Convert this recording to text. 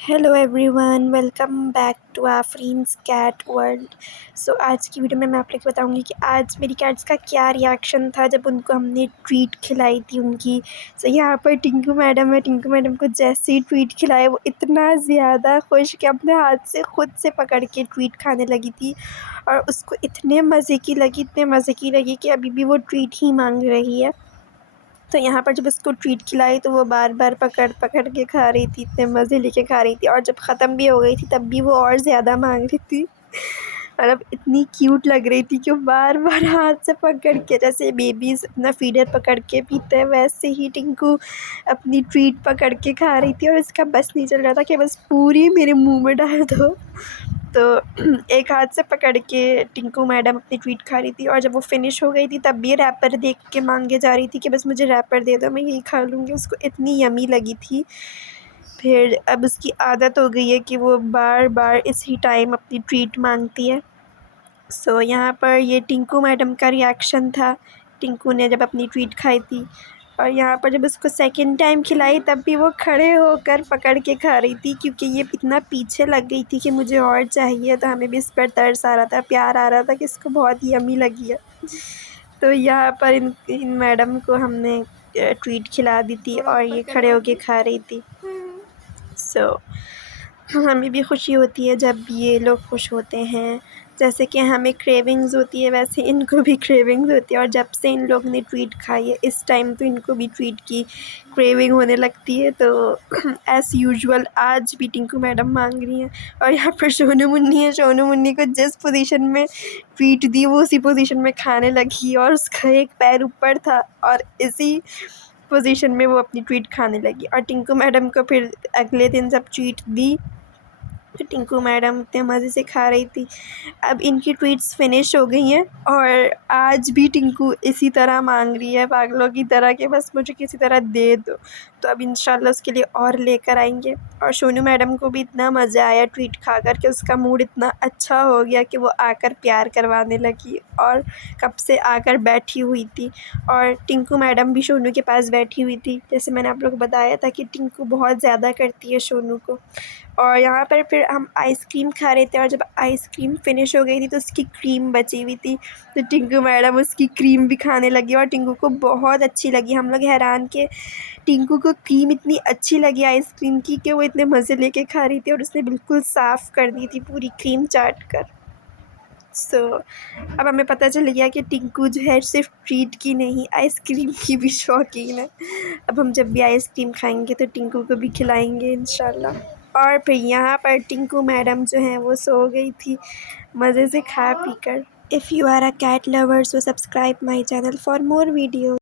Hello everyone, welcome back to Afreen's cat world. सो आज की वीडियो में मैं आप लोग को बताऊंगी कि आज मेरी कैट्स का क्या रिएक्शन था जब उनको हमने ट्रीट खिलाई थी उनकी। सो यहाँ पर टिंकू मैडम है। टिंकू मैडम को जैसे ही ट्रीट खिलाए वो इतना ज़्यादा खुश कि अपने हाथ से खुद से पकड़ के ट्रीट खाने लगी थी और उसको इतने मज़े की लगी, इतने मज़े की लगी कि अभी भी वो ट्रीट ही मांग रही है। तो यहाँ पर जब उसको ट्रीट खिलाई तो वो बार बार पकड़ पकड़ के खा रही थी, इतने मज़े लेके खा रही थी। और जब ख़त्म भी हो गई थी तब भी वो और ज़्यादा मांग रही थी। मतलब इतनी क्यूट लग रही थी कि वो बार बार हाथ से पकड़ के, जैसे बेबीज़ अपना फीडर पकड़ के पीते हैं वैसे ही टिंकू अपनी ट्रीट पकड़ के खा रही थी। और इसका बस नहीं चल रहा था कि बस पूरी मेरे मुँह में डाल दो। तो एक हाथ से पकड़ के टिंकू मैडम अपनी ट्रीट खा रही थी और जब वो फिनिश हो गई थी तब भी रैपर देख के मांगे जा रही थी कि बस मुझे रैपर दे दो, मैं यही खा लूँगी। उसको इतनी यमी लगी थी। फिर अब उसकी आदत हो गई है कि वो बार बार इसी टाइम अपनी ट्रीट मांगती है। सो यहाँ पर ये टिंकू मैडम का रिएक्शन था, टिंकू ने जब अपनी ट्रीट खाई थी। और यहाँ पर जब उसको सेकंड टाइम खिलाई तब भी वो खड़े होकर पकड़ के खा रही थी, क्योंकि ये इतना पीछे लग गई थी कि मुझे और चाहिए। तो हमें भी इस पर तरस आ रहा था, प्यार आ रहा था कि इसको बहुत यमी लगी है। तो यहाँ पर इन मैडम को हमने ट्रीट खिला दी थी और ये खड़े होके खा रही थी। सो हमें भी खुशी होती है जब ये लोग खुश होते हैं। जैसे कि हमें क्रेविंग्स होती है वैसे इनको भी क्रेविंग्स होती है। और जब से इन लोग ने ट्रीट खाई है इस टाइम तो इनको भी ट्रीट की क्रेविंग होने लगती है। तो एज़ यूजुअल आज भी टिंकू मैडम मांग रही हैं। और यहाँ पर सोनू मुन्नी है। सोनू मुन्नी को जिस पोजीशन में ट्रीट दी वो उसी पोजीशन में खाने लगी और उसका एक पैर ऊपर था और इसी पोजीशन में वो अपनी ट्रीट खाने लगी। और टिंकू मैडम को फिर अगले दिन जब ट्रीट दी तो टिंकू मैडम इतने मज़े से खा रही थी। अब इनकी ट्वीट्स फिनिश हो गई हैं और आज भी टिंकू इसी तरह मांग रही है पागलों की तरह कि बस मुझे किसी तरह दे दो। तो अब इंशाल्लाह उसके लिए और लेकर आएंगे। और सोनू मैडम को भी इतना मज़ा आया ट्वीट खा कर के, उसका मूड इतना अच्छा हो गया कि वो आकर प्यार करवाने लगी और कब से आकर बैठी हुई थी। और टिंकू मैडम भी सोनू के पास बैठी हुई थी। जैसे मैंने आप लोग को बताया था कि टिंकू बहुत ज़्यादा करती है सोनू को। और यहाँ पर फिर हम आइसक्रीम खा रहे थे और जब आइसक्रीम फिनिश हो गई थी तो उसकी क्रीम बची हुई थी। तो टिंकू मैडम उसकी क्रीम भी खाने लगी और टिंकू को बहुत अच्छी लगी। हम लोग हैरान कि टिंकू को क्रीम इतनी अच्छी लगी आइसक्रीम की कि वो इतने मज़े लेके खा रही थी और उसने बिल्कुल साफ़ कर दी थी पूरी क्रीम चाट कर। सो अब हमें पता चल गया कि टिंकू जो है सिर्फ ट्रीट की नहीं आइसक्रीम की भी शौकीन है। अब हम जब भी आइसक्रीम खाएंगे तो टिंकू को भी खिलाएंगे इंशाल्लाह। और फिर यहाँ पर टिंकू मैडम जो हैं वो सो गई थी मज़े से खा पी कर। If you are a cat lover so subscribe my channel for more video.